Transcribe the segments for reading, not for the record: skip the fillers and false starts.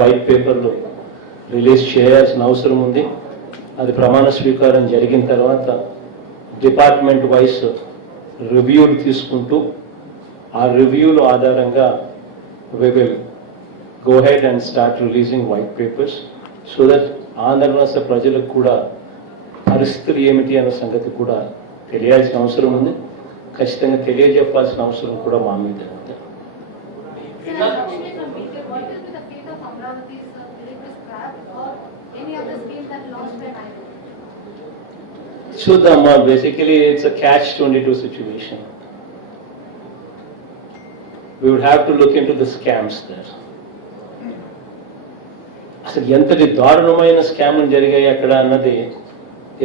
వైట్ పేపర్లు రిలీజ్ చేయాల్సిన అవసరం ఉంది. అది ప్రమాణ స్వీకారం జరిగిన తర్వాత డిపార్ట్మెంట్ వైస్ రివ్యూలు తీసుకుంటూ ఆ రివ్యూల ఆధారంగా we will go ahead and start releasing white papers so that Andhra రాష్ట్ర ప్రజలకు కూడా పరిస్థితులు ఏమిటి అన్న సంగతి కూడా తెలియాల్సిన అవసరం ఉంది. ఖచ్చితంగా తెలియజెప్పాల్సిన అవసరం కూడా మా మీద ఉంది. చూద్దామా, basically it's a catch-22 situation. We would have to look into the scams there. అసలు ఎంతటి దారుణమైన స్కామ్లు జరిగాయి అక్కడ అన్నది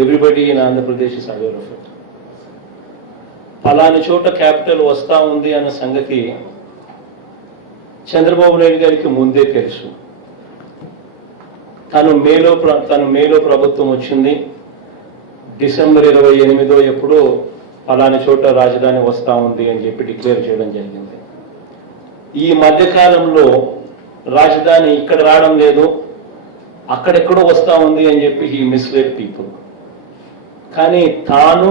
everybody in Andhra Pradesh is aware of it. ఫలాని చోట క్యాపిటల్ వస్తా ఉంది అన్న సంగతి చంద్రబాబు నాయుడు గారికి ముందే తెలుసు. తను మేలో ప్రభుత్వం వచ్చింది, డిసెంబర్ 28 ఎప్పుడో ఫలాని చోట రాజధాని వస్తా ఉంది అని చెప్పి డిక్లేర్ చేయడం జరిగింది. ఈ మధ్యకాలంలో రాజధాని ఇక్కడ రావడం లేదు, అక్కడెక్కడో వస్తా ఉంది అని చెప్పి హీ మిస్లెడ్ పీపుల్. కానీ తాను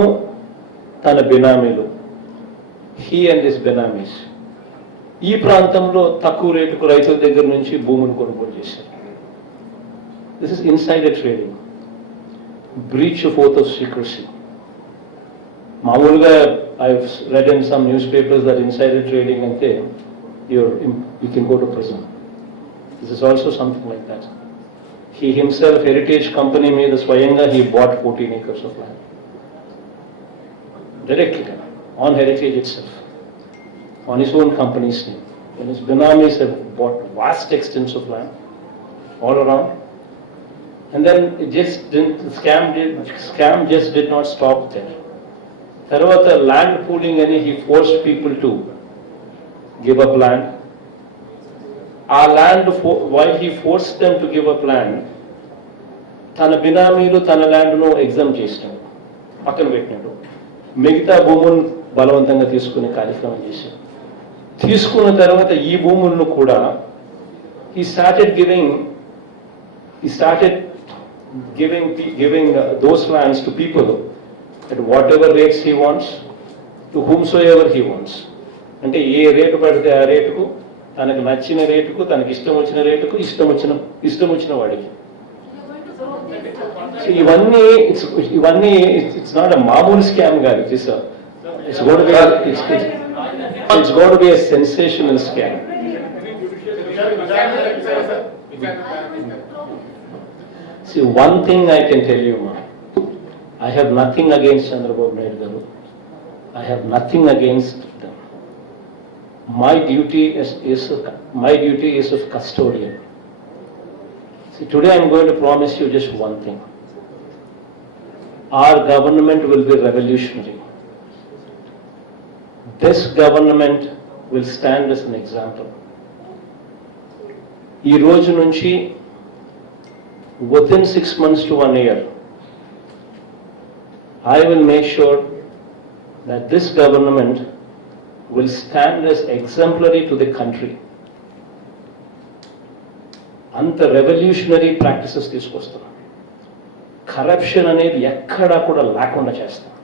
తన బినామీలు, హీ అండ్ హిస్ బినామీస్ ఈ ప్రాంతంలో తక్కువ రేటుకు రైతుల దగ్గర నుంచి భూములు కొనుగోలు చేశారు. This is insider trading, breach of oath of secrecy. మామూలుగా I read in some newspapers that insider trading అంటే you can go to prison. This is also something like that. He himself, Heritage Company made Swayanga, he bought 14 acres of land. Directly, on Heritage itself, on his own company's name. And his benamis have bought vast extents of land all around. And then it just didn't, the scam just did not stop there. Tarvata land pooling and he forced people to give up land. Our land, while he forced them to give up land, తన బినామీలు తన ల్యాండ్ను ఎగ్జామ్ చేసినాడు, పక్కన పెట్టినాడు. మిగతా భూములను బలవంతంగా తీసుకునే కార్యక్రమం చేశాడు. తీసుకున్న తర్వాత ఈ భూములను కూడా he started giving those lands to people at whatever rates he wants, to whomsoever he wants. అంటే ఏ రేటు పడితే ఆ రేటుకు, తనకు నచ్చిన రేటుకు, తనకి ఇష్టం వచ్చిన రేటుకు, ఇష్టం వచ్చిన వాడికి. ఇవన్నీ ఇట్స్ నాట్ అ మామూలు స్కామ్ కాదు. It's got to be a sensational scam. See, one thing I can tell you, ma, I have nothing against Chandrababu Naidu garu. I have nothing against them. My duty is of custodian. See, today I am going to promise you just one thing. Our government will be revolutionary. This government will stand as an example. ఈ రోజు నుంచి within 6 months to 1 year, I will make sure that this government will stand as exemplary to the country. అంత revolutionary practices తీసుకొస్తాం. కరప్షన్ అనేది ఎక్కడా కూడా లేకుండా చేస్తాం.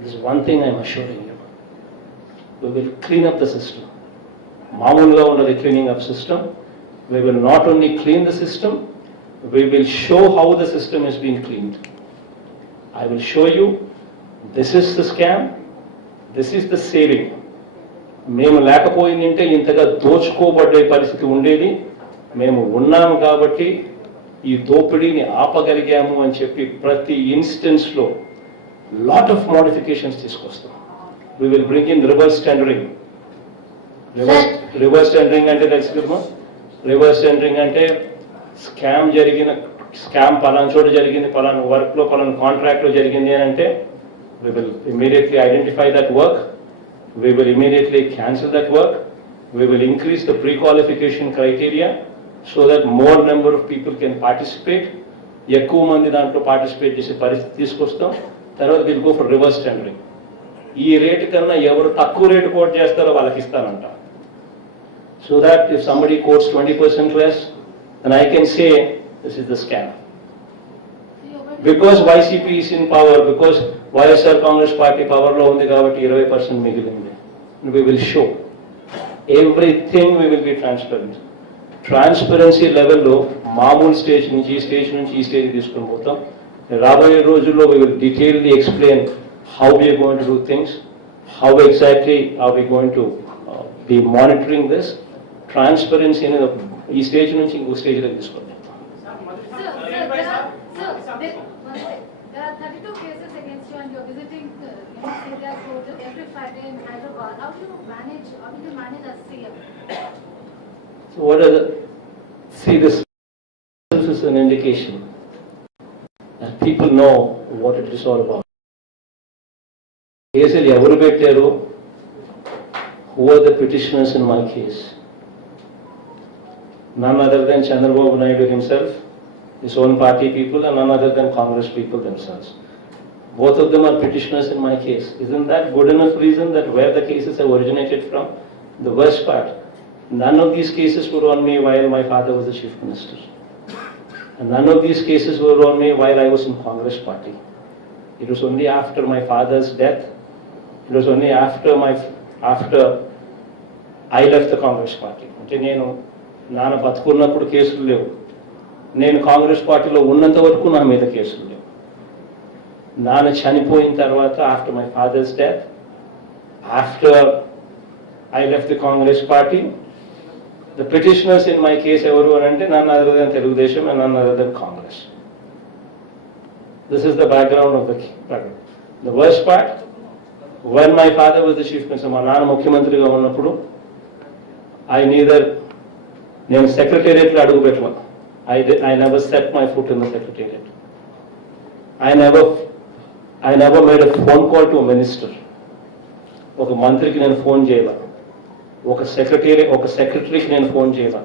This one thing I'm assuring you. We will clean up the system. మామూలుగా ఉన్నది cleaning up system. We will not only clean the system, we will show how the system is being cleaned. I will show you, this is the scam, this is the saving. మేము లేకపోయిందంటే ఇంతగా దోచుకోబడ్డే పరిస్థితి ఉండేది. మేము ఉన్నాము కాబట్టి ఈ దోపిడీని ఆపగలిగాము అని చెప్పి ప్రతి ఇన్స్టెన్స్లో లాట్ ఆఫ్ మోడిఫికేషన్స్ తీసుకొస్తాం. We will bring in reverse tendering. Reverse tendering అంటే తెలుసు కదమ్మా. రివర్స్ టెండరింగ్ అంటే స్కామ్ పలానా చోట జరిగింది, పలానా వర్క్లో, పలానా కాంట్రాక్ట్లో జరిగింది అని అంటే we will immediately identify that work. We will immediately cancel that work. We will increase the pre-qualification criteria so that more number of people can participate. ఎక్కువ మంది దాంట్లో పార్టిసిపేట్ చేసే పరిస్థితి తీసుకొస్తాం. తర్వాత will go for rivers tendering. ఈ రేటు కన్నా ఎవరు తక్కువ రేటు కోట్ చేస్తారో వాళ్ళకి ఇస్తానంట. So that if somebody quotes 20% less, and I can say this is the scam. Because YCP is in power, because YSR Congress Party power lo undi kabatti 20% migilindi. We will show everything, we will be transparent. Transparency level లో మామూలు స్టేజ్ నుంచి ఈ స్టేజ్ తీసుకొని పోతాం. రాబోయే రోజుల్లో we will detailedly explain how we are going to do things, how exactly are we going to be monitoring this. Transparency అనేది ఈ స్టేజ్ నుంచి ఇంకో స్టేజ్లోకి తీసుకుంటాం. There are 32 cases against you and you're visiting India court every Friday in Hyderabad. How do you manage as CM? So what are the, see, this is an indication that people know what it is all about. కేసులు ఎవరు పెట్టారు? Who are the petitioners in my case? None other than Chandrababu Naidu himself, his own party people, and none other than Congress people themselves. Both of them are petitioners in my case. Isn't that good enough reason that where the cases have originated from? The worst part, none of these cases were on me while my father was the chief minister. And none of these cases were on me while I was in Congress party. It was only after my father's death, it was only after I left the Congress party. అంటే నేను నాన్న బతుకున్నప్పుడు కేసులు లేవు, నేను కాంగ్రెస్ పార్టీలో ఉన్నంత వరకు నా మీద కేసులు లేవు. నాన్న చనిపోయిన తర్వాత, after my father's death, after I left the Congress party, the petitioners in my case ఎవరు అని అంటే none other than Telugudesam and none other than Congress. This is the background of the program. The worst part, when my father was the chief minister, మా నాన్న ముఖ్యమంత్రిగా ఉన్నప్పుడు, నేను సెక్రటేరియట్లో అడుగు పెట్టాను. I never set my foot in the secretariat. I never made a phone call to a minister. ఒక మంత్రికి నేను ఫోన్ చేయాల, ఒక సెక్రటరీకి నేను ఫోన్ చేయాల,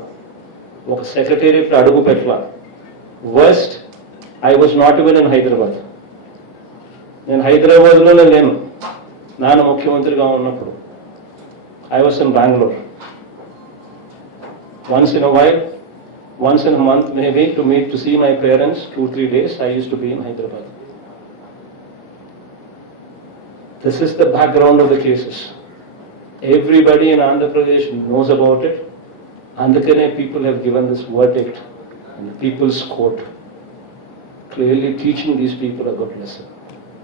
ఒక సెక్రటేరియట్లో అడుగు పెట్టాల. Worst, I was not even in Hyderabad. నేను హైదరాబాద్లోనే లేను నాన్న ముఖ్యమంత్రిగా ఉన్నప్పుడు. I was in Bangalore. Once in a while, once in a month maybe, to see my parents 2-3 days, I used to be in Hyderabad. This is the background of the cases. Everybody in Andhra Pradesh knows about it. Andhra people have given this verdict in the People's Court, clearly teaching these people a good lesson.